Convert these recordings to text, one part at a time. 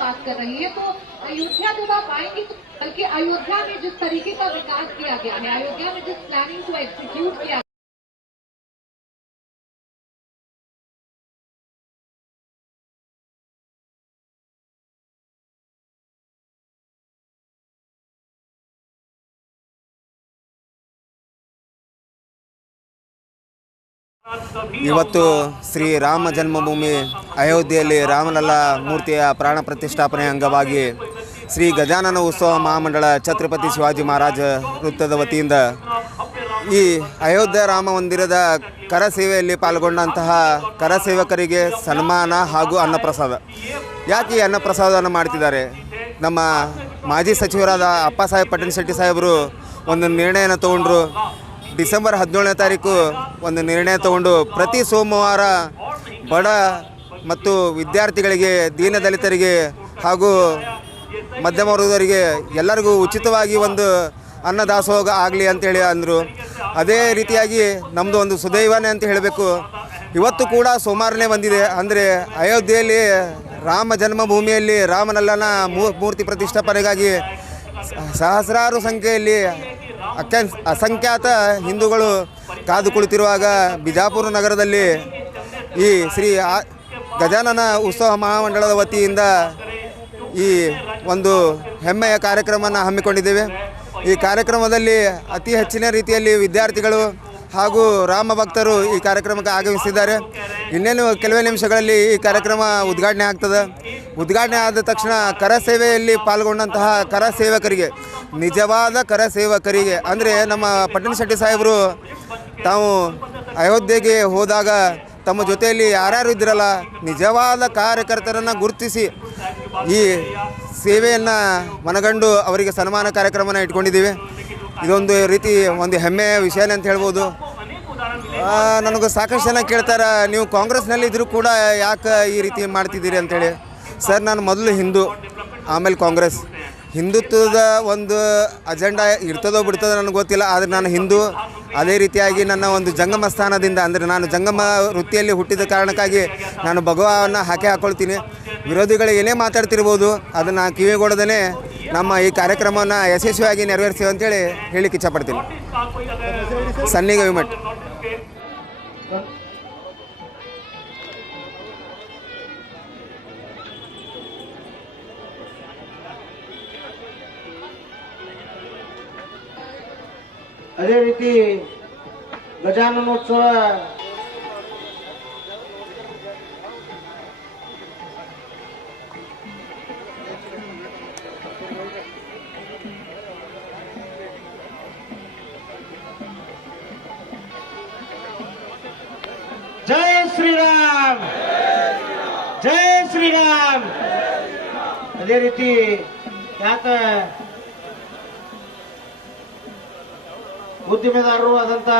बात कर रही है तो अयोध्या जब आप आएंगे तो बल्कि अयोध्या में जिस तरीके का विकास किया गया है, अयोध्या में जिस प्लानिंग को एग्जीक्यूट किया ಇವತ್ತು ಶ್ರೀ ರಾಮ ಜನ್ಮಭೂಮಿ ಅಯೋಧ್ಯೆಯಲ್ಲಿ ರಾಮಲಲ್ಲ ಮೂರ್ತಿಯ ಪ್ರಾಣ ಪ್ರತಿಷ್ಠಾಪನೆ ಅಂಗವಾಗಿ ಶ್ರೀ ಗಜಾನನ ಉತ್ಸವ ಮಹಾಮಂಡಳ ಛತ್ರಪತಿ ಶಿವಾಜಿ ಮಹಾರಾಜ ವೃತ್ತದ ವತಿಯಿಂದ ಈ ಅಯೋಧ್ಯೆ ರಾಮ ಮಂದಿರದ ಕರ ಸೇವೆಯಲ್ಲಿ ಪಾಲ್ಗೊಂಡಂತಹ ಕರ ಸೇವಕರಿಗೆ ಸನ್ಮಾನ ಹಾಗೂ ಅನ್ನಪ್ರಸಾದ. ಯಾಕೆ ಈ ಅನ್ನಪ್ರಸಾದವನ್ನು ಮಾಡ್ತಿದ್ದಾರೆ? ನಮ್ಮ ಮಾಜಿ ಸಚಿವರಾದ ಅಪ್ಪಾಸಾಹೇಬ್ ಪಟೇಲ್ ಶೆಟ್ಟಿ ಸಾಹೇಬರು ಒಂದು ನಿರ್ಣಯನ ತಗೊಂಡ್ರು. ಡಿಸೆಂಬರ್ 17ನೇ ತಾರೀಕು ಒಂದು ನಿರ್ಣಯ ತಗೊಂಡು ಪ್ರತಿ ಸೋಮವಾರ ಬಡ ಮತ್ತು ವಿದ್ಯಾರ್ಥಿಗಳಿಗೆ, ದೀನದಲಿತರಿಗೆ ಹಾಗೂ ಮಧ್ಯಮ ವರ್ಗದವರಿಗೆ ಎಲ್ಲರಿಗೂ ಉಚಿತವಾಗಿ ಒಂದು ಅನ್ನದಾಸೋಹ ಆಗಲಿ ಅಂತೇಳಿ ಅಂದರು. ಅದೇ ರೀತಿಯಾಗಿ ನಮ್ಮದು ಒಂದು ಸುದೈವನೇ ಅಂತ ಹೇಳಬೇಕು. ಇವತ್ತು ಕೂಡ ಸೋಮವಾರನೇ ಬಂದಿದೆ. ಅಂದರೆ ಅಯೋಧ್ಯೆಯಲ್ಲಿ ರಾಮ ಜನ್ಮಭೂಮಿಯಲ್ಲಿ ರಾಮನಲ್ಲನ ಮೂರ್ತಿ ಪ್ರತಿಷ್ಠಾಪನೆಗಾಗಿ ಸಹಸ್ರಾರು ಸಂಖ್ಯೆಯಲ್ಲಿ ಅಸಂಖ್ಯಾತ ಹಿಂದೂಗಳು ಕಾದು ಕುಳಿತಿರುವಾಗ ಬಿಜಾಪುರ ನಗರದಲ್ಲಿ ಈ ಶ್ರೀ ಗಜಾನನ ಉತ್ಸವ ಮಹಾಮಂಡಳದ ವತಿಯಿಂದ ಈ ಒಂದು ಹೆಮ್ಮೆಯ ಕಾರ್ಯಕ್ರಮವನ್ನು ಹಮ್ಮಿಕೊಂಡಿದ್ದೇವೆ. ಈ ಕಾರ್ಯಕ್ರಮದಲ್ಲಿ ಅತಿ ಹೆಚ್ಚಿನ ರೀತಿಯಲ್ಲಿ ವಿದ್ಯಾರ್ಥಿಗಳು ಹಾಗೂ ರಾಮ ಭಕ್ತರು ಈ ಕಾರ್ಯಕ್ರಮಕ್ಕೆ ಆಗಮಿಸಿದ್ದಾರೆ. ಇನ್ನೇನು ಕೆಲವೇ ನಿಮಿಷಗಳಲ್ಲಿ ಈ ಕಾರ್ಯಕ್ರಮ ಉದ್ಘಾಟನೆ ಆಗ್ತದೆ. ಉದ್ಘಾಟನೆ ಆದ ತಕ್ಷಣ ಕರ ಸೇವೆಯಲ್ಲಿ ಪಾಲ್ಗೊಂಡಂತಹ ಕರ ಸೇವಕರಿಗೆ, ನಿಜವಾದ ಕರ ಸೇವಕರಿಗೆ, ಅಂದರೆ ನಮ್ಮ ಪಟೇಲ್ ಶೆಟ್ಟಿ ಸಾಹೇಬರು ತಾವು ಅಯೋಧ್ಯೆಗೆ ಹೋದಾಗ ತಮ್ಮ ಜೊತೆಯಲ್ಲಿ ಯಾರ್ಯಾರು ಇದ್ದಿರಲ್ಲ, ನಿಜವಾದ ಕಾರ್ಯಕರ್ತರನ್ನು ಗುರುತಿಸಿ ಈ ಸೇವೆಯನ್ನು ಮನಗಂಡು ಅವರಿಗೆ ಸನ್ಮಾನ ಕಾರ್ಯಕ್ರಮನ ಇಟ್ಕೊಂಡಿದ್ದೀವಿ. ಇದೊಂದು ರೀತಿ ಒಂದು ಹೆಮ್ಮೆಯ ವಿಷಯನೇ ಅಂತ ಹೇಳ್ಬೋದು. ನನಗೆ ಸಾಕಷ್ಟು ಜನ ಕೇಳ್ತಾರೆ, ನೀವು ಕಾಂಗ್ರೆಸ್ನಲ್ಲಿ ಇದ್ದರೂ ಕೂಡ ಯಾಕೆ ಈ ರೀತಿ ಮಾಡ್ತಿದ್ದೀರಿ ಅಂತೇಳಿ. ಸರ್, ನಾನು ಮೊದಲು ಹಿಂದೂ, ಆಮೇಲೆ ಕಾಂಗ್ರೆಸ್. ಹಿಂದುತ್ವದ ಒಂದು ಅಜೆಂಡಾ ಇರ್ತದೋ ಬಿಡ್ತದೋ ನನಗೆ ಗೊತ್ತಿಲ್ಲ, ಆದರೆ ನಾನು ಹಿಂದೂ. ಅದೇ ರೀತಿಯಾಗಿ ನನ್ನ ಒಂದು ಜಂಗಮ ಸ್ಥಾನದಿಂದ, ಅಂದರೆ ನಾನು ಜಂಗಮ ವೃತ್ತಿಯಲ್ಲಿ ಹುಟ್ಟಿದ ಕಾರಣಕ್ಕಾಗಿ ನಾನು ಭಗವಾನನ್ನು ಹಾಕೊಳ್ತೀನಿ. ವಿರೋಧಿಗಳು ಏನೇ ಮಾತಾಡ್ತಿರ್ಬೋದು, ಅದನ್ನು ಕಿವಿಗೊಡದೇ ನಮ್ಮ ಈ ಕಾರ್ಯಕ್ರಮವನ್ನು ಯಶಸ್ವಿಯಾಗಿ ನೆರವೇರಿಸ್ತೀವಿ ಅಂತೇಳಿ ಹೇಳಿಕ್ಕೆ ಇಚ್ಛಪಡ್ತೀನಿ. ಸನ್ನಿ ಗವಿಮಠ್. ಅದೇ ರೀತಿ ಗಜಾನನೋತ್ಸವ ಜೈ ಶ್ರೀರಾಮ್, ಜೈ ಶ್ರೀರಾಮ್. ಅದೇ ರೀತಿ ಖ್ಯಾತ ಉದ್ಯಮೆದಾರರು ಆದಂತ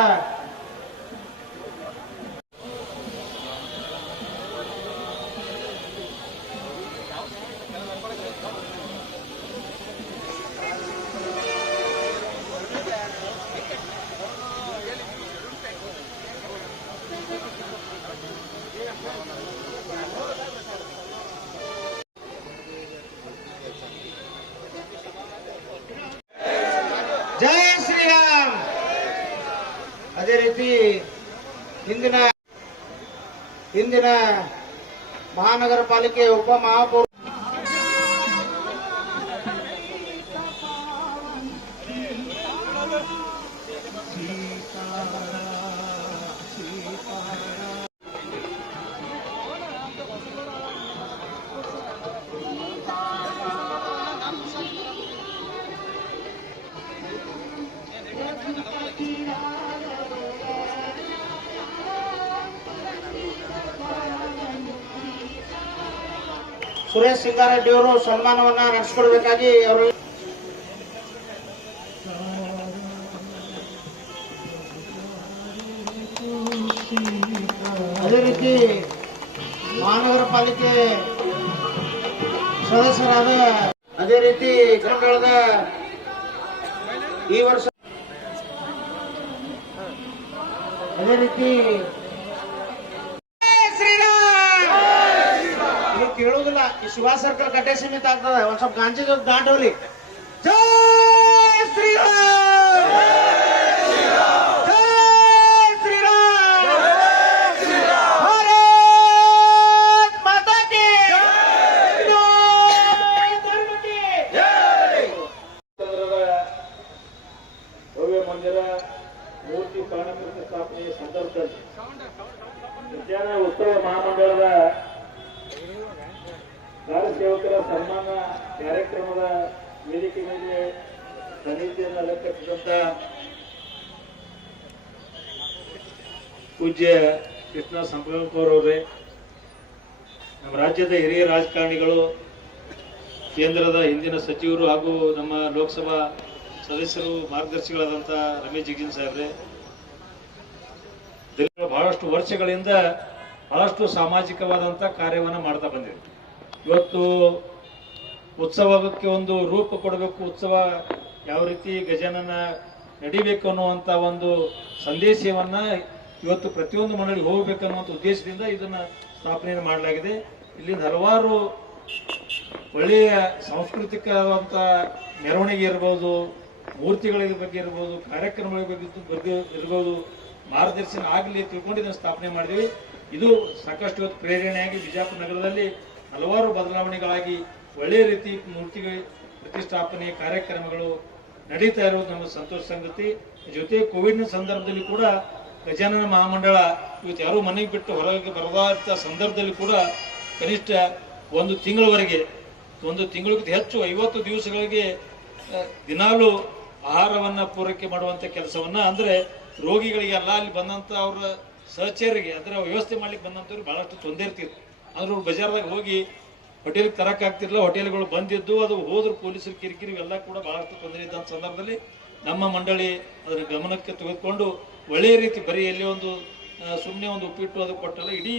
ಜೈ ಶ್ರೀರಾಮ್. ಅದೇ ರೀತಿ ಹಿಂದಿನ ಮಹಾನಗರ ಪಾಲಿಕೆ ಉಪ ಮಹಾಪೌರ ಸುರೇಶ್ ಸಿಂಗಾರೆಡ್ಡಿ ಅವರು ಸನ್ಮಾನವನ್ನ ನಡೆಸಿಕೊಡ್ಬೇಕಾಗಿ ಅವರು. ಅದೇ ರೀತಿ ಮಹಾನಗರ ಪಾಲಿಕೆ ಸದಸ್ಯರಾದ ಅದೇ ರೀತಿ ಮಂಡಳದ ಈ ವರ್ಷ ಅದೇ ರೀತಿ ಶ್ರೀರಾಮ್ ಕೇಳುವುದಿಲ್ಲ. ಈ ಶಿವಾ ಸರ್ಕಲ್ ಕಟ್ಟೆ ಸೀಮಿತ ಆಗ್ತದೆ. ಒಂದ್ ಸ್ವಲ್ಪ ಗಾಂಜಿ ದಾಂಡೋಲಿ. ಜೈ ಶ್ರೀರಾಮ್, ಜೈ ಶ್ರೀರಾಮ್, ಭಾರತ್ ಮಾತಾ ಕಿ ಹಿಂದೂ ಧರ್ಮ ಕಿ ಜೈ. ಭವ್ಯ ಮಂದಿರ ಮೂರ್ತಿ ಪ್ರಾಣ ಪ್ರತಿಷ್ಠಾಪನೆಯ ಸಂದರ್ಭದಲ್ಲಿ ವಿಜ್ಞಾನ ಉತ್ಸವ ಮಹಾಮಂಡಳದ ಕಾರ್ಯಸೇವಕರ ಸನ್ಮಾನ ಕಾರ್ಯಕ್ರಮದ ವೇದಿಕೆ ಮೇಲೆ ಸನ್ನಿಧಿಯನ್ನು ಅಲಂಕರಿಸಿದಂತ ಪೂಜ್ಯ ಕೃಷ್ಣ ಸಂಪಂಗರವರೇ, ನಮ್ಮ ರಾಜ್ಯದ ಹಿರಿಯ ರಾಜಕಾರಣಿಗಳು, ಕೇಂದ್ರದ ಹಿಂದಿನ ಸಚಿವರು ಹಾಗೂ ನಮ್ಮ ಲೋಕಸಭಾ ಸದಸ್ಯರು, ಮಾರ್ಗದರ್ಶಿಗಳಾದಂಥ ರಮೇಶ್ ಜಿಗಜಿನ್ ಸಾಹೇಬ್ರೆ, ಬಹಳಷ್ಟು ವರ್ಷಗಳಿಂದ ಬಹಳಷ್ಟು ಸಾಮಾಜಿಕವಾದಂಥ ಕಾರ್ಯವನ್ನು ಮಾಡ್ತಾ ಬಂದಿದೆ. ಇವತ್ತು ಉತ್ಸವಕ್ಕೆ ಒಂದು ರೂಪ ಕೊಡಬೇಕು, ಉತ್ಸವ ಯಾವ ರೀತಿ ಗಜಾನನ ನಡಿಬೇಕು ಅನ್ನುವಂಥ ಒಂದು ಸಂದೇಶವನ್ನ ಇವತ್ತು ಪ್ರತಿಯೊಂದು ಮಂಡಳಿಗೆ ಹೋಗಬೇಕನ್ನುವಂಥ ಉದ್ದೇಶದಿಂದ ಇದನ್ನ ಸ್ಥಾಪನೆಯನ್ನು ಮಾಡಲಾಗಿದೆ. ಇಲ್ಲಿಂದ ಹಲವಾರು ಒಳ್ಳೆಯ ಸಾಂಸ್ಕೃತಿಕವಾದಂಥ ಮೆರವಣಿಗೆ ಇರ್ಬೋದು, ಮೂರ್ತಿಗಳ ಬಗ್ಗೆ ಇರ್ಬೋದು, ಕಾರ್ಯಕ್ರಮಗಳ ಬಗ್ಗೆ ಇರ್ಬೋದು, ಮಾರ್ಗದರ್ಶನ ಆಗಲಿ ತಿಳ್ಕೊಂಡು ಇದನ್ನು ಸ್ಥಾಪನೆ ಮಾಡಿದ್ವಿ. ಇದು ಸಾಕಷ್ಟು ಇವತ್ತು ಪ್ರೇರಣೆಯಾಗಿ ಬಿಜಾಪುರ ನಗರದಲ್ಲಿ ಹಲವಾರು ಬದಲಾವಣೆಗಳಾಗಿ ಒಳ್ಳೆಯ ರೀತಿ ಮೂರ್ತಿಗಳ ಪ್ರತಿಷ್ಠಾಪನೆ ಕಾರ್ಯಕ್ರಮಗಳು ನಡೀತಾ ಇರೋದು ನಮ್ಮ ಸಂತೋಷ ಸಂಗತಿ. ಜೊತೆ ಕೋವಿಡ್ನ ಸಂದರ್ಭದಲ್ಲಿ ಕೂಡ ಗಜಾನನ ಮಹಾಮಂಡಳ ಇವತ್ತು ಯಾರು ಮನೆಗೆ ಬಿಟ್ಟು ಹೊರಗೆ ಬರದಂಥ ಸಂದರ್ಭದಲ್ಲಿ ಕೂಡ ಕನಿಷ್ಠ ಒಂದು ತಿಂಗಳಿಗಿಂತ ಹೆಚ್ಚು 50 ದಿವಸಗಳಿಗೆ ದಿನಾಲು ಆಹಾರವನ್ನ ಪೂರೈಕೆ ಮಾಡುವಂತ ಕೆಲಸವನ್ನ, ಅಂದ್ರೆ ರೋಗಿಗಳಿಗೆಲ್ಲ ಅಲ್ಲಿ ಬಂದಂತ ಅವರ ಸಹಚರಿಗೆ ಅದರ ವ್ಯವಸ್ಥೆ ಮಾಡ್ಲಿಕ್ಕೆ ಬಂದಂತವ್ರು ಬಹಳಷ್ಟು ತೊಂದರೆ ಇರ್ತಿತ್ತು. ಅಂದ್ರೆ ಅವ್ರು ಬಜಾರ್ದಾಗ ಹೋಗಿ ಹೋಟೆಲ್ಗೆ ತರಕ್ ಆಗ್ತಿರ್ಲಿಲ್ಲ, ಹೋಟೆಲ್ಗಳು ಬಂದಿದ್ದು, ಅದು ಹೋದ್ರು ಪೊಲೀಸರು ಕಿರಿಕಿರಿ ಎಲ್ಲ ಕೂಡ ಬಹಳಷ್ಟು ತೊಂದರೆ ಇದ್ದಂಥ ಸಂದರ್ಭದಲ್ಲಿ ನಮ್ಮ ಮಂಡಳಿ ಅದರ ಗಮನಕ್ಕೆ ತೆಗೆದುಕೊಂಡು ಒಳ್ಳೆಯ ರೀತಿ ಬರೀ ಎಲ್ಲಿ ಒಂದು ಸುಮ್ಮನೆ ಒಂದು ಉಪ್ಪಿಟ್ಟು ಅದು ಕೊಟ್ಟಲ್ಲ, ಇಡೀ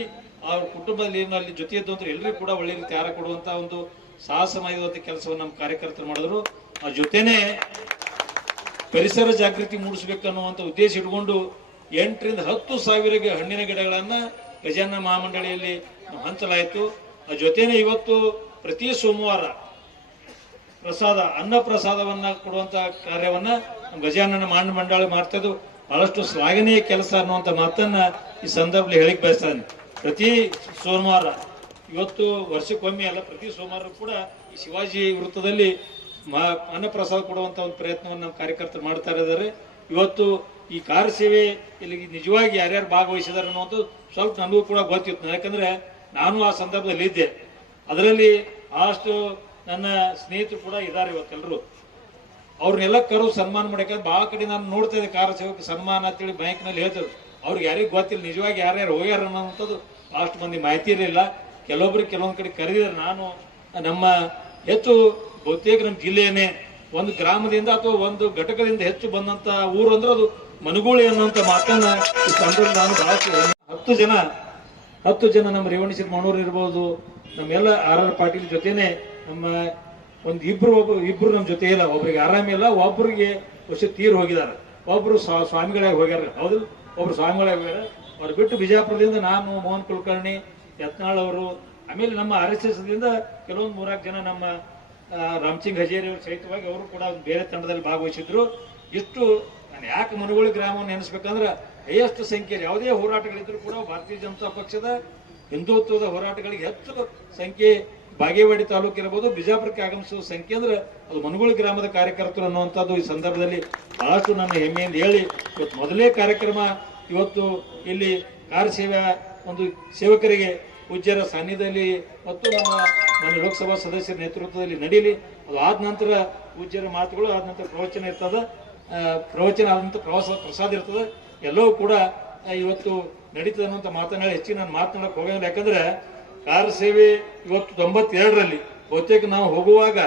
ಅವ್ರ ಕುಟುಂಬದಲ್ಲಿ ಏನು ಅಲ್ಲಿ ಜೊತೆ ಇದ್ದಂತ ಎಲ್ಲರಿಗೂ ಕೂಡ ಒಳ್ಳೆ ರೀತಿ ಆಹಾರ ಕೊಡುವಂತ ಒಂದು ಸಾಹಸಮಯವಾದ ಕೆಲಸವನ್ನು ನಮ್ಮ ಕಾರ್ಯಕರ್ತರು ಮಾಡಿದ್ರು. ಆ ಜೊತೆನೆ ಪರಿಸರ ಜಾಗೃತಿ ಮೂಡಿಸಬೇಕನ್ನುವಂತ ಉದ್ದೇಶ ಇಟ್ಕೊಂಡು 8 ರಿಂದ 10 ಸಾವಿರ ಹಣ್ಣಿನ ಗಿಡಗಳನ್ನ ಗಜಾನನ ಮಹಾಮಂಡಳಿಯಲ್ಲಿ ಹಂಚಲಾಯಿತು. ಆ ಜೊತೆನೆ ಇವತ್ತು ಪ್ರತಿ ಸೋಮವಾರ ಅನ್ನ ಪ್ರಸಾದವನ್ನ ಕೊಡುವಂತ ಕಾರ್ಯವನ್ನ ಗಜಾನನ ಮಹಾಮಂಡಳಿ ಮಾಡ್ತಾ ಇದ್ದು ಬಹಳಷ್ಟು ಶ್ಲಾಘನೀಯ ಕೆಲಸ ಅನ್ನುವಂತ ಮಾತನ್ನ ಈ ಸಂದರ್ಭದಲ್ಲಿ ಹೇಳಿಕ್ ಬಯಸ್ತಾನೆ. ಪ್ರತಿ ಸೋಮವಾರ, ಇವತ್ತು ವರ್ಷಕ್ಕೊಮ್ಮೆ ಅಲ್ಲ, ಪ್ರತಿ ಸೋಮವಾರ ಕೂಡ ಈ ಶಿವಾಜಿ ವೃತ್ತದಲ್ಲಿ ಅನ್ನ ಪ್ರಸಾದ ಕೊಡುವಂತ ಒಂದು ಪ್ರಯತ್ನವನ್ನು ನಮ್ಮ ಕಾರ್ಯಕರ್ತರು ಮಾಡ್ತಾ ಇದ್ದಾರೆ. ಇವತ್ತು ಈ ಕಾರ್ಯ ಸೇವೆ ಇಲ್ಲಿ ನಿಜವಾಗಿ ಯಾರ್ಯಾರು ಭಾಗವಹಿಸಿದಾರೆ ಅನ್ನುವಂಥ ಸ್ವಲ್ಪ ನಮಗೂ ಕೂಡ ಗೊತ್ತಿತ್ತು. ಯಾಕಂದ್ರೆ ನಾನು ಆ ಸಂದರ್ಭದಲ್ಲಿ ಇದ್ದೆ. ಅದರಲ್ಲಿ ಅಷ್ಟು ನನ್ನ ಸ್ನೇಹಿತರು ಕೂಡ ಇದ್ದಾರೆ ಇವತ್ತೆಲ್ಲರೂ. ಅವ್ರನ್ನೆಲ್ಲ ಕರೆದು ಸನ್ಮಾನ ಮಾಡಕ್ಕೆ ಬಹಳ ಕಡೆ ನಾನು ನೋಡ್ತಾ ಇದ್ದೆ. ಕಾರ್ಯ ಸೇವಕ ಸನ್ಮಾನ ಅಂತೇಳಿ ಬ್ಯಾಂಕ್ನಲ್ಲಿ ಹೇಳ್ತಾರೆ. ಅವ್ರಿಗೆ ಯಾರಿಗೂ ಗೊತ್ತಿಲ್ಲ ನಿಜವಾಗಿ ಯಾರ್ಯಾರು ಹೋಗ್ಯಾರ ಅನ್ನೋಂಥದ್ದು ಅಷ್ಟು ಮಂದಿ ಮಾಹಿತಿ ಇರಲಿಲ್ಲ. ಕೆಲವೊಂದ್ ಕಡೆ ಕರೆದಿದ್ದಾರೆ. ನಾನು ನಮ್ಮ ಹೆಚ್ಚು ಬಹುತೇಕ ನಮ್ಮ ಜಿಲ್ಲೆಯನ್ನೇ ಒಂದು ಗ್ರಾಮದಿಂದ ಅಥವಾ ಒಂದು ಘಟಕದಿಂದ ಹೆಚ್ಚು ಬಂದಂತ ಊರು ಅಂದ್ರೆ ಅದು ಮನಗೂಳಿ ಅನ್ನುವಂತ ಮಾತನ್ನ ಈ ಸಂದರ್ಭದಲ್ಲಿ ನಾನು ಬಹಳಷ್ಟು 10 ಜನ ನಮ್ಮ ರೇವಣ ಮಣೂರು ಇರ್ಬೋದು, ನಮ್ಮೆಲ್ಲ RR ಪಾಟೀಲ್ ಜೊತೆನೆ ನಮ್ಮ ಒಂದು ಇಬ್ರು ನಮ್ಮ ಜೊತೆ ಇಲ್ಲ. ಒಬ್ರಿಗೆ ಆರಾಮಿಲ್ಲ, ಒಬ್ರಿಗೆ ವರ್ಷ ತೀರ್ ಹೋಗಿದ್ದಾರೆ, ಒಬ್ರು ಸ್ವಾಮಿಗಳಾಗಿ ಹೋಗ್ಯಾರ. ಹೌದು, ಒಬ್ರು ಸ್ವಾಮಿಗಳಾಗಿ ಹೋಗ್ಯಾರ. ಅವ್ರು ಬಿಟ್ಟು ಬಿಜಾಪುರದಿಂದ ನಾನು, ಮೋಹನ್ ಕುಲಕರ್ಣಿ, ಯತ್ನಾಳ್ ಅವರು, ಆಮೇಲೆ ನಮ್ಮ RSS ದಿಂದ ಕೆಲವೊಂದು 3-4 ಜನ, ನಮ್ಮ ರಾಮಸಿಂಗ್ ಹಜೇರಿ ಅವರು ಸಹಿತವಾಗಿ ಅವರು ಕೂಡ ಬೇರೆ ತಂಡದಲ್ಲಿ ಭಾಗವಹಿಸಿದ್ರು. ಇಷ್ಟು ನಾನು ಯಾಕೆ ಮನಗೋಳಿ ಗ್ರಾಮವನ್ನು ನೆನೆಸ್ಬೇಕಂದ್ರೆ ಹೈಯೆಸ್ಟ್ ಸಂಖ್ಯೆಯಲ್ಲಿ ಯಾವುದೇ ಹೋರಾಟಗಳಿದ್ರು ಕೂಡ ಭಾರತೀಯ ಜನತಾ ಪಕ್ಷದ ಹಿಂದುತ್ವದ ಹೋರಾಟಗಳಿಗೆ ಹೆಚ್ಚು ಸಂಖ್ಯೆ ಬಾಗೇವಾಡಿ ತಾಲೂಕು ಇರಬಹುದು, ಬಿಜಾಪುರಕ್ಕೆ ಆಗಮಿಸುವ ಸಂಖ್ಯೆ ಅಂದ್ರೆ ಅದು ಮನಗೋಳಿ ಗ್ರಾಮದ ಕಾರ್ಯಕರ್ತರು ಅನ್ನುವಂಥದ್ದು ಈ ಸಂದರ್ಭದಲ್ಲಿ ಬಹಳಷ್ಟು ನನ್ನ ಹೆಮ್ಮೆಯಿಂದ ಹೇಳಿ, ಇವತ್ತು ಮೊದಲೇ ಕಾರ್ಯಕ್ರಮ ಇವತ್ತು ಇಲ್ಲಿ ಕಾರ್ಯ ಸೇವೆ ಒಂದು ಸೇವಕರಿಗೆ ಪೂಜ್ಯರ ಸಾನ್ನಿಧ್ಯದಲ್ಲಿ ಮತ್ತು ನಮ್ಮ ಲೋಕಸಭಾ ಸದಸ್ಯರ ನೇತೃತ್ವದಲ್ಲಿ ನಡೀಲಿ. ಅದು ಆದ ನಂತರ ಪೂಜ್ಯರ ಮಾತುಗಳು, ಆದ ನಂತರ ಪ್ರವಚನ ಇರ್ತದ, ಪ್ರವಚನ ಆದ ನಂತರ ಪ್ರಸಾದ ಇರ್ತದೆ. ಎಲ್ಲವೂ ಕೂಡ ಇವತ್ತು ನಡೀತದೆ ಅನ್ನುವಂಥ ಮಾತನಾಡಿ ಹೆಚ್ಚಿಗೆ ನಾನು ಮಾತನಾಡಕ್ ಹೋಗೋದಿಲ್ಲ. ಯಾಕಂದ್ರೆ ಕಾರ್ಯ ಸೇವೆ ಇವತ್ತು 92ರಲ್ಲಿ ಬಹುತೇಕ ನಾವು ಹೋಗುವಾಗ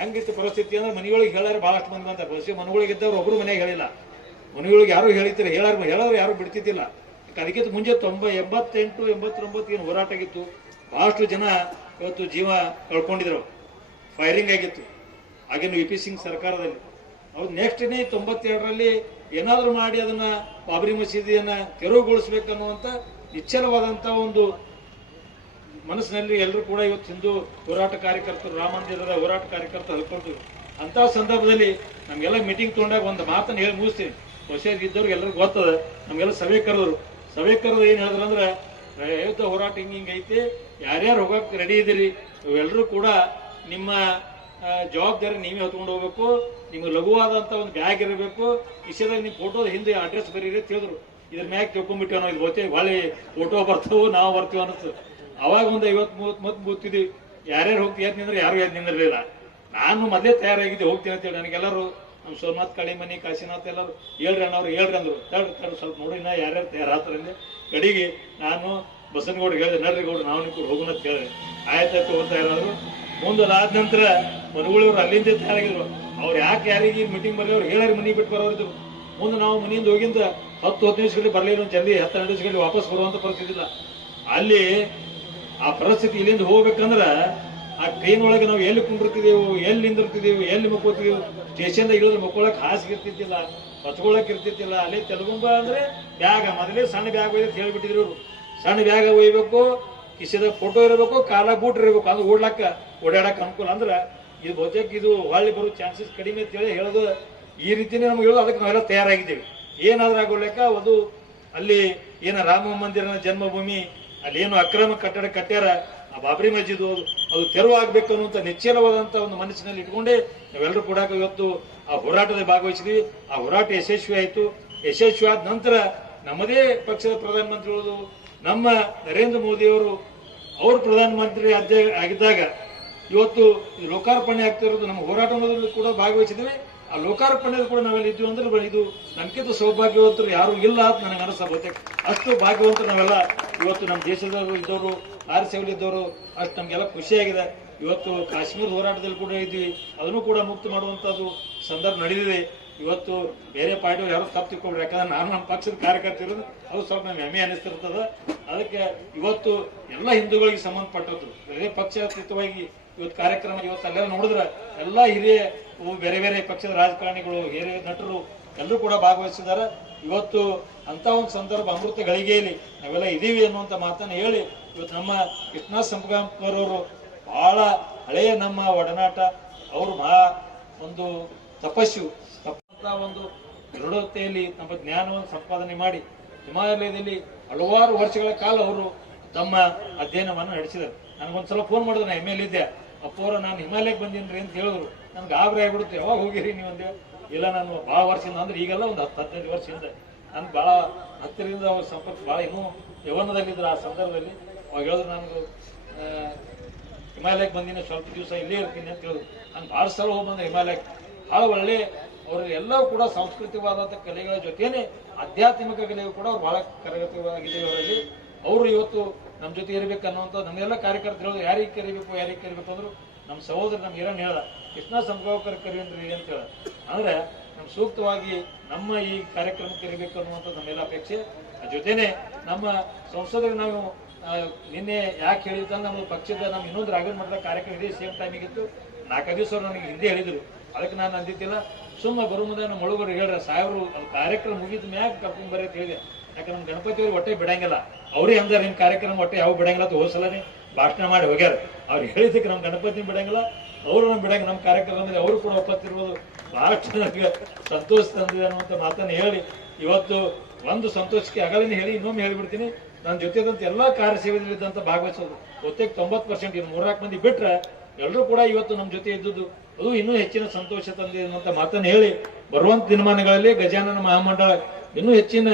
ಹೆಂಗಿತ್ತು ಪರಿಸ್ಥಿತಿ ಅಂದ್ರೆ ಮನೆಯೊಳಗೆ ಹೇಳಾರೆ ಬಹಳಷ್ಟು ಮಂದಿ ಬಂತಾರೆ. ಬಸ್ ಮನೆಗಳಿಗೆ ಇದ್ದವ್ರು ಒಬ್ರು ಮನೆಯಾಗ ಹೇಳಿಲ್ಲ, ಮನೆಯೊಳಗೆ ಯಾರು ಹೇಳಿರ್ತಾರೆ, ಹೇಳೋರು ಯಾರು ಬಿಡ್ತಿದ್ದಿಲ್ಲ. ಅದಕ್ಕಿಂತ ಮುಂಚೆ 88, 89 ಏನು ಹೋರಾಟ ಆಗಿತ್ತು. ಬಹಳಷ್ಟು ಜನ ಇವತ್ತು ಜೀವ ಕಳ್ಕೊಂಡಿದ್ರು. ಫೈರಿಂಗ್ ಆಗಿತ್ತು ಆಗಿನ ವಿ.ಪಿ. ಸಿಂಗ್ ಸರ್ಕಾರದಲ್ಲಿ. ಅವ್ರು ನೆಕ್ಸ್ಟ್ನೇ 92ರಲ್ಲಿ ಏನಾದರೂ ಮಾಡಿ ಅದನ್ನ ಬಾಬರಿ ಮಸೀದಿಯನ್ನ ತೆರವುಗೊಳಿಸ್ಬೇಕನ್ನುವಂಥ ನಿಶ್ಚಲವಾದಂಥ ಒಂದು ಮನಸ್ಸಿನಲ್ಲಿ ಎಲ್ಲರೂ ಕೂಡ ಇವತ್ತು ಹಿಂದೂ ಹೋರಾಟ ಕಾರ್ಯಕರ್ತರು, ರಾಮ ಮಂದಿರದ ಹೋರಾಟ ಕಾರ್ಯಕರ್ತರು ಹಲ್ಕೊಳ್ತೀವಿ. ಅಂಥ ಸಂದರ್ಭದಲ್ಲಿ ನಮಗೆಲ್ಲ ಮೀಟಿಂಗ್ ತೊಗೊಂಡಾಗ ಒಂದು ಮಾತನ್ನು ಹೇಳಿ ಮುಗಿಸ್ತೀನಿ. ಬಹುಶಃ ಇದ್ದವ್ರಿಗೆ ಎಲ್ಲರಿಗೂ ಗೊತ್ತದ. ನಮಗೆಲ್ಲ ಸಭೆ ಕರೆದ್ರು ಏನು ಹೇಳಿದ್ರು ಅಂದ್ರೆ, ಅಯೋಧ್ಯೆ ಹೋರಾಟ ಹಿಂಗೆ ಐತಿ, ಯಾರ್ಯಾರು ಹೋಗಕ್ಕೆ ರೆಡಿ ಇದ್ದೀರಿ ಎಲ್ಲರೂ ಕೂಡ ನಿಮ್ಮ ಜವಾಬ್ದಾರಿ ನೀವೇ ಹೊತ್ಕೊಂಡು ಹೋಗ್ಬೇಕು. ನಿಮ್ಗೆ ಲಘುವಾದಂಥ ಒಂದು ಬ್ಯಾಗ್ ಇರಬೇಕು, ವಿಷಯದಾಗ ನಿಮ್ಮ ಫೋಟೋದ ಹಿಂದೆ ಅಡ್ರೆಸ್ ಬರೀರಿ ಅಂತ ಹೇಳಿದ್ರು. ಇದ್ರ ಮ್ಯಾಗ ತಿಳ್ಕೊಂಡ್ಬಿಟ್ಟಿವಿ ನಾವು. ಇದು ಬಹುತೇಕ ಹೊಳ್ಳಿ ಫೋಟೋ ಬರ್ತವೆ, ನಾವು ಬರ್ತೀವಿ ಅನ್ನಿಸ್ತದೆ. ಅವಾಗ ಒಂದು 50-30 ಮಂದಿ ಕೂತಿದ್ವಿ. ಯಾರ್ಯಾರು ಹೋಗ್ತೀವಿ ಎದ್ದು ನಿಂದ್ರೆ ಯಾರು ಎದ್ದು ನಿಂದಿರಲಿಲ್ಲ. ನಾನು ಮೊದಲೇ ತಯಾರಾಗಿದ್ದೆ ಹೋಗ್ತೀನಿ ಅಂತೇಳಿ. ನನಗೆಲ್ಲರೂ ನಮ್ಮ ಸೋಮನಾಥ್ ಕಳಿಮನಿ ಕಾಶಿನಾಥ್ ಎಲ್ಲರೂ ಹೇಳ್ರಿ ಅಂದ್ರು. ತಡ್ರಿ ಸ್ವಲ್ಪ ನೋಡಿ ನಾ ಯಾರ್ಯಾರು ತಯಾರಾತ್ರಲ್ಲಿ ಕಡೆಗೆ ನಾನು ಬಸನಗೌಡ್ರು ಹೇಳಿದೆ, ನಡ್ರಿ ಗೌಡ್ರು ನಾವು ನಿಂತು ಹೋಗೋಣ ಅಂತ ಹೇಳಿದೆ. ಆಯ್ತಾಯ್ತು ಹೋಗ್ತಾ ಇರೋರು. ಮುಂದೊಂದಾದ ನಂತರ ಮನುಗಳವ್ರು ಅಲ್ಲಿಂದ ತಯಾರಾಗಿದ್ರು. ಅವ್ರು ಯಾಕೆ ಯಾರಿಗೆ ಮೀಟಿಂಗ್ ಬರಲಿ ಅವ್ರು ಹೇಳಾರಿ ಮನೆ ಬಿಟ್ಟು ಬರೋರಿದ್ರು. ಮುಂದೆ ನಾವು ಮನೆಯಿಂದ ಹೋಗಿಂದ 10 ನಿಮಿಷಗಳಲ್ಲಿ ಬರಲಿಲ್ಲ, ಜಲ್ದಿ 10-12 ನಿಮಿಷಗಳಲ್ಲಿ ವಾಪಸ್ ಬರುವಂತ ಪರಿಸ್ಥಿತಿ ಇಲ್ಲ. ಅಲ್ಲಿ ಆ ಪರಿಸ್ಥಿತಿ ಇಲ್ಲಿಂದ ಹೋಗ್ಬೇಕಂದ್ರ ಆ ಟ್ರೈನ್ ಒಳಗೆ ನಾವು ಎಲ್ಲಿ ಕುಂಡಿರ್ತಿದೆವು, ಎಲ್ಲಿ ನಿಂದಿರ್ತಿದೆವು, ಎಲ್ಲಿ ಮಕ್ಕೋತಿದೆವು. ಸ್ಟೇಷನ್ದಾಗ ಇಳಿದ್ರೆ ಮಕ್ಕೊಳಕ್ ಹಾಸಿಗೆ ಇರ್ತಿದ್ದಿಲ್ಲ, ಹೊಚ್ಕೊಳಕ್ ಇರ್ತಿದ್ದಿಲ್ಲ. ಅಲ್ಲಿ ತೆಲುಗುಂಬ ಅಂದ್ರೆ ಬ್ಯಾಗ, ಮೊದಲೇ ಸಣ್ಣ ಬ್ಯಾಗ್ ಒಯ್ದು ಹೇಳ್ಬಿಟ್ಟಿದ್ರು ಇವರು. ಸಣ್ಣ ಬ್ಯಾಗ ಒಯ್ಬೇಕು, ಕಿಸೆದಾಗ ಫೋಟೋ ಇರಬೇಕು, ಕಾಲ ಬೂಟ್ ಇರಬೇಕು, ಅಂದ್ರೆ ಓಡಾಡಕ್ ಅನುಕೂಲ. ಅಂದ್ರೆ ಇದು ಬಹುತೇಕ ಇದು ಹೊಳ್ಳಿ ಬರೋ ಚಾನ್ಸಸ್ ಕಡಿಮೆ ಅಂತ ಹೇಳಿ ಹೇಳೋದು. ಈ ರೀತಿನೇ ನಮ್ಗೆ ಹೇಳೋದು. ಅದಕ್ಕೆ ನಾವೆಲ್ಲ ತಯಾರಾಗಿದ್ದೀವಿ. ಏನಾದ್ರೂ ಆಗೋಲ್ಲೇಕ ಅದು ಅಲ್ಲಿ ಏನ ರಾಮ ಮಂದಿರ ಜನ್ಮಭೂಮಿ ಅಲ್ಲಿ ಏನು ಅಕ್ರಮ ಕಟ್ಟಡ ಕಟ್ಟ್ಯಾರ, ಆ ಬಾಬರಿ ಮಸ್ಜಿದ್ ಅದು ತೆರವಾಗಬೇಕು ಅನ್ನುವಂಥ ನಿಶ್ಚಲವಾದಂಥ ಒಂದು ಮನಸ್ಸಿನಲ್ಲಿ ಇಟ್ಕೊಂಡೇ ನಾವೆಲ್ಲರೂ ಕೂಡ ಇವತ್ತು ಆ ಹೋರಾಟದಲ್ಲಿ ಭಾಗವಹಿಸಿದ್ವಿ. ಆ ಹೋರಾಟ ಯಶಸ್ವಿ ಆಯಿತು. ಯಶಸ್ವಿ ಆದ ನಂತರ ನಮ್ಮದೇ ಪಕ್ಷದ ಪ್ರಧಾನಮಂತ್ರಿಗಳು ನಮ್ಮ ನರೇಂದ್ರ ಮೋದಿಯವರು ಅವರು ಪ್ರಧಾನಮಂತ್ರಿ ಆಗಿದ್ದಾಗ ಇವತ್ತು ಲೋಕಾರ್ಪಣೆ ಆಗ್ತಾ ಇರೋದು ನಮ್ಮ ಹೋರಾಟ ಅನ್ನೋದ್ರಲ್ಲಿ ಕೂಡ ಭಾಗವಹಿಸಿದ್ವಿ. ಆ ಲೋಕಾರ್ಪಣೆಯಲ್ಲಿ ಕೂಡ ನಾವೆಲ್ಲ ಇದ್ವಿ ಅಂದ್ರೆ ಇದು ನಮ್ಗಿಂತ ಸೌಭಾಗ್ಯವಂತರು ಯಾರು ಇಲ್ಲ ಅಂತ ನನಗೆ ಅನಿಸ್ತಾ. ಅಷ್ಟು ಭಾಗ್ಯವಂತರು ನಾವೆಲ್ಲ ಇವತ್ತು ನಮ್ಮ ದೇಶದವರು ಇದ್ದವರು, ಆರಿಸೇವಲಿದ್ದವರು. ಅಷ್ಟು ನಮ್ಗೆಲ್ಲ ಖುಷಿಯಾಗಿದೆ. ಇವತ್ತು ಕಾಶ್ಮೀರ ಹೋರಾಟದಲ್ಲಿ ಕೂಡ ಇದ್ವಿ, ಅದನ್ನು ಕೂಡ ಮುಕ್ತ ಮಾಡುವಂತದ್ದು ಸಂದರ್ಭ ನಡೆದಿದೆ. ಇವತ್ತು ಬೇರೆ ಪಾರ್ಟಿಯವ್ರು ಯಾರು ತಪ್ಪು ತಿಳ್ಕೊಳ್ರಿ, ಯಾಕಂದ್ರೆ ನಾನು ನಮ್ಮ ಪಕ್ಷದ ಕಾರ್ಯಕರ್ತ ಇರೋದು ಅದು ಸ್ವಲ್ಪ ನಮ್ಗೆ ಹೆಮ್ಮೆ ಅನಿಸ್ತಿರ್ತದ. ಅದಕ್ಕೆ ಇವತ್ತು ಎಲ್ಲ ಹಿಂದೂಗಳಿಗೆ ಸಂಬಂಧಪಟ್ಟದ್ದು ಬೇರೆ ಪಕ್ಷಾತೀತವಾಗಿ ಇವತ್ತು ಕಾರ್ಯಕ್ರಮ ಇವತ್ತು ಅಲ್ಲೆಲ್ಲ ನೋಡಿದ್ರೆ ಎಲ್ಲ ಹಿರಿಯ ಬೇರೆ ಬೇರೆ ಪಕ್ಷದ ರಾಜಕಾರಣಿಗಳು, ಹಿರಿಯ ನಟರು ಎಲ್ಲರೂ ಕೂಡ ಭಾಗವಹಿಸಿದ್ದಾರೆ. ಇವತ್ತು ಅಂತ ಒಂದು ಸಂದರ್ಭ ಅಮೃತ ಗಳಿಗೆಯಲ್ಲಿ ನಾವೆಲ್ಲ ಇದೀವಿ ಅನ್ನುವಂಥ ಮಾತನ್ನು ಹೇಳಿ ಇವತ್ತು ನಮ್ಮ ಕೃಷ್ಣ ಸಂಪಗಾಂಪರವರು ಬಹಳ ಹಳೆಯ ನಮ್ಮ ಒಡನಾಟ. ಅವರು ಒಂದು ತಪಸ್ಸು ಒಂದು ದೃಢತೆಯಲ್ಲಿ ನಮ್ಮ ಜ್ಞಾನವನ್ನು ಸಂಪಾದನೆ ಮಾಡಿ ಹಿಮಾಲಯದಲ್ಲಿ ಹಲವಾರು ವರ್ಷಗಳ ಕಾಲ ಅವರು ತಮ್ಮ ಅಧ್ಯಯನವನ್ನು ನಡೆಸಿದರು. ನನಗೊಂದ್ಸಲ ಫೋನ್ ಮಾಡಿದ್ರು, ನಾನು ML ಇದ್ದೆ. ಅಪ್ಪೋರ ನಾನು ಹಿಮಾಲಯಕ್ಕೆ ಬಂದೀನಿ ಅಂತ ಹೇಳಿದ್ರು. ನನ್ಗೆ ಗಾಬರಿ ಆಗ್ಬಿಡುತ್ತೆ. ಯಾವಾಗ ಹೋಗಿರಿ ನೀವು ಅಂದೆ. ಇಲ್ಲ ನಾನು ಭಾಳ ವರ್ಷದಿಂದ, ಅಂದ್ರೆ ಈಗೆಲ್ಲ ಒಂದು 10-15 ವರ್ಷದಿಂದ ನನ್ಗೆ ಭಾಳ ಹತ್ತಿರದಿಂದ ಅವ್ರ ಸಂಪರ್ಕ ಭಾಳ ಇನ್ನೂ ಯವನದಲ್ಲಿದ್ರು. ಆ ಸಂದರ್ಭದಲ್ಲಿ ಅವಾಗ ಹೇಳಿದ್ರು, ನನಗೆ ಹಿಮಾಲಯಕ್ಕೆ ಬಂದಿನ ಸ್ವಲ್ಪ ದಿವಸ ಇಲ್ಲೇ ಇರ್ತೀನಿ ಅಂತ ಹೇಳಿದ್ರು. ನಾನು ಭಾಳ ಸಲ ಹೋಗಿ ಬಂದೆ ಹಿಮಾಲಯಕ್ಕೆ. ಭಾಳ ಒಳ್ಳೆ ಅವರಲ್ಲಿ ಎಲ್ಲವೂ ಕೂಡ ಸಾಂಸ್ಕೃತಿಕವಾದಂಥ ಕಲೆಗಳ ಜೊತೆನೇ ಆಧ್ಯಾತ್ಮಿಕ ಕಲೆಯು ಕೂಡ ಅವ್ರು ಬಹಳ ಕರಗತವಾಗಿದೆ ಅವರಲ್ಲಿ. ಅವರು ಇವತ್ತು ನಮ್ಮ ಜೊತೆ ಇರಬೇಕು ಅನ್ನುವಂಥ ನಮ್ಮೆಲ್ಲ ಕಾರ್ಯಕರ್ತರು ಯಾರಿಗೆ ಕರಿಬೇಕು ಅಂದ್ರು ನಮ್ಮ ಸಹೋದರ ನಮ್ಗೆ ಏನೋ ಹೇಳ ಕೃಷ್ಣ ಸಂಭಾವಕರ ಕರಿಯಂದ್ರಿ ಅಂತ ಹೇಳ. ಅಂದ್ರೆ ನಮ್ ಸೂಕ್ತವಾಗಿ ನಮ್ಮ ಈ ಕಾರ್ಯಕ್ರಮಕ್ಕೆ ಕರಿಬೇಕು ಅನ್ನುವಂಥದ್ದು ನಮ್ಮೆಲ್ಲ ಅಪೇಕ್ಷೆ. ಜೊತೆನೆ ನಮ್ಮ ಸಂಸದರು ನಾವು ನಿನ್ನೆ ಯಾಕೆ ಹೇಳಿದ ನಮ್ಮ ಪಕ್ಷದ ನಮ್ಮ ಇನ್ನೊಂದು ರಾಘವೇಂದ್ರ ಮಠದ ಕಾರ್ಯಕ್ರಮ ಇದೆ, ಸೇಮ್ ಟೈಮಿಗೆ ಇತ್ತು. 4 ದಿವಸ ನನಗೆ ಹಿಂದೆ ಹೇಳಿದ್ರು. ಅದಕ್ಕೆ ನಾನು ಅಂದಿದ್ದಿಲ್ಲ, ಸುಮ್ಮ ಬರೋ ಮುಂದೆ ನಮ್ಮ ಹುಡುಗರು ಹೇಳ್ರ ಸಾಹೇಬ್ರು ಅದು ಕಾರ್ಯಕ್ರಮ ಮುಗಿದ ಮ್ಯಾಗ ಕರ್ಕೊಂಡ್ ಬರೀ ಅಂತ ಹೇಳಿದೆ. ಯಾಕಂದ್ರೆ ನಮ್ಮ ಗಣಪತಿಯವ್ರು ಹೊಟ್ಟೆ ಬಿಡಂಗಿಲ್ಲ. ಅವರೇ ಅಂದಾರ ನಿಮ್ಮ ಕಾರ್ಯಕ್ರಮ ಹೊಟ್ಟೆ ಯಾವ ಬಿಡಂಗಿಲ್ಲ ಅಂತ ಹೋದ್ಸಲನೇ ಭಾಷಣ ಮಾಡಿ ಹೋಗ್ಯಾರ. ಅವ್ರು ಹೇಳಿದಕ್ಕೆ ನಮ್ಮ ಗಣಪತಿ ಬಿಡಂಗಿಲ್ಲ, ಅವರು ನಮ್ಮ ಬಿಡಂಗಿಲ್ಲ. ನಮ್ಮ ಕಾರ್ಯಕ್ರಮದಲ್ಲಿ ಅವರು ಕೂಡ ಒಪ್ಪತ್ತಿರ್ಬೋದು. ಬಹಳಷ್ಟು ನನಗೆ ಸಂತೋಷ ತಂದಿದೆ ಅನ್ನುವಂಥ ಮಾತನ್ನು ಹೇಳಿ ಇವತ್ತು ಒಂದು ಸಂತೋಷಕ್ಕೆ ಆಗಲೇ ಹೇಳಿ ಇನ್ನೊಮ್ಮೆ ಹೇಳಿಬಿಡ್ತೀನಿ. ನನ್ನ ಜೊತೆದಂತ ಎಲ್ಲಾ ಕಾರ್ಯಸೇವೆಯಲ್ಲಿದ್ದಂತ ಭಾಗವಹಿಸೋದು ಬಹುತೇಕ 90%, ಇನ್ನು 3-4 ಮಂದಿ ಬಿಟ್ರೆ ಎಲ್ಲರೂ ಕೂಡ ಇವತ್ತು ನಮ್ಮ ಜೊತೆ ಇದ್ದುದು ಅದು ಇನ್ನೂ ಹೆಚ್ಚಿನ ಸಂತೋಷ ತಂದಿದೆ ಅನ್ನುವಂಥ ಮಾತನ್ನು ಹೇಳಿ ಬರುವಂತ ದಿನಮಾನಗಳಲ್ಲಿ ಗಜಾನನ ಮಹಾಮಂಡಳ ಇನ್ನೂ ಹೆಚ್ಚಿನ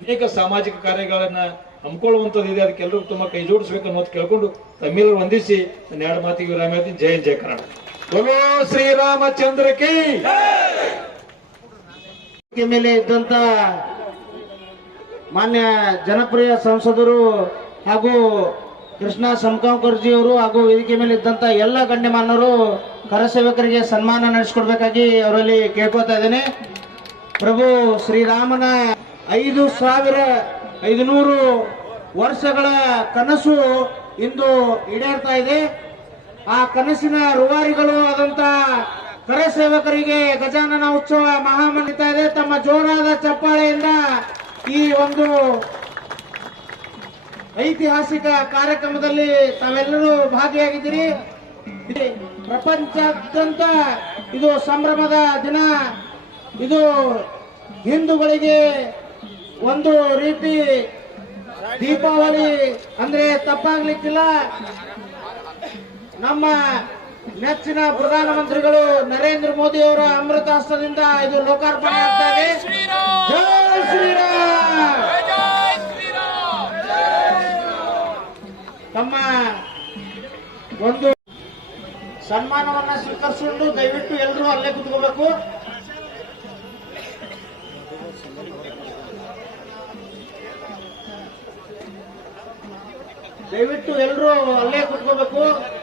ಅನೇಕ ಸಾಮಾಜಿಕ ಕಾರ್ಯಗಳನ್ನ ಹಮ್ಮಿಕೊಳ್ಳುವಂಥದ್ದು ಇದೆ. ಅದಕ್ಕೆಲ್ಲರೂ ತುಂಬಾ ಕೈ ಜೋಡಿಸ್ಬೇಕು ಅನ್ನೋದು ಕೇಳ್ಕೊಂಡು ತಮ್ಮೆಲ್ಲರೂ ವಂದಿಸಿ ನನ್ನ 2 ಮಾತಿಗೆ ವಿರಾಮ ಹೇಳ್ತೀನಿ. ಜಯ ಜಯ ಕರ್ನಾಟಕ. ಬೋಲೋ ಶ್ರೀರಾಮಚಂದ್ರ ಕಿ ಮೇಲೆ ಇದ್ದಂತ ಮಾನ್ಯ ಜನಪ್ರಿಯ ಸಂಸದರು ಹಾಗೂ ಕೃಷ್ಣ ಸಂಕಾಂಕರ್ಜಿಯವರು ಹಾಗೂ ವೇದಿಕೆ ಮೇಲೆ ಇದ್ದಂತ ಎಲ್ಲ ಗಣ್ಯಮಾನ್ಯರು ಕರಸೇವಕರಿಗೆ ಸನ್ಮಾನ ನಡೆಸಿಕೊಡ್ಬೇಕಾಗಿ ಅವರಲ್ಲಿ ಕೇಳ್ಕೊತಾ ಇದ್ದೇನೆ. ಪ್ರಭು ಶ್ರೀರಾಮನ 5500 ವರ್ಷಗಳ ಕನಸು ಇಂದು ಈಡೇರ್ತಾ ಇದೆ. ಆ ಕನಸಿನ ರೂವಾರಿಗಳು ಆದಂತ ಕರಸೇವಕರಿಗೆ ಗಜಾನನ ಉತ್ಸವ ಮಹಾಮನಿತಾ ಇದೆ. ತಮ್ಮ ಜೋರಾದ ಚಪ್ಪಾಳೆಯಿಂದ ಈ ಒಂದು ಐತಿಹಾಸಿಕ ಕಾರ್ಯಕ್ರಮದಲ್ಲಿ ತಾವೆಲ್ಲರೂ ಭಾಗಿಯಾಗಿದ್ದೀರಿ. ಪ್ರಪಂಚಾದ್ಯಂತ ಇದು ಸಂಭ್ರಮದ ದಿನ. ಇದು ಹಿಂದೂಗಳಿಗೆ ಒಂದು ರೀತಿ ದೀಪಾವಳಿ ಅಂದ್ರೆ ತಪ್ಪಾಗ್ಲಿಕ್ಕಿಲ್ಲ. ನಮ್ಮ ನೆಚ್ಚಿನ ಪ್ರಧಾನಮಂತ್ರಿಗಳು ನರೇಂದ್ರ ಮೋದಿ ಅವರ ಅಮೃತ ಹಸ್ತದಿಂದ ಇದು ಲೋಕಾರ್ಪಣೆ ಆಗ್ತಾ ಇದೆ. ಜೈ ಶ್ರೀರಾಮ್. ತಮ್ಮ ಒಂದು ಸನ್ಮಾನವನ್ನ ಸ್ವೀಕರಿಸಿಕೊಂಡು ದಯವಿಟ್ಟು ಎಲ್ಲರೂ ಅಲ್ಲೇ ಕುತ್ಕೋಬೇಕು. ದಯವಿಟ್ಟು ಎಲ್ಲರೂ ಅಲ್ಲೇ ಕುತ್ಕೋಬೇಕು.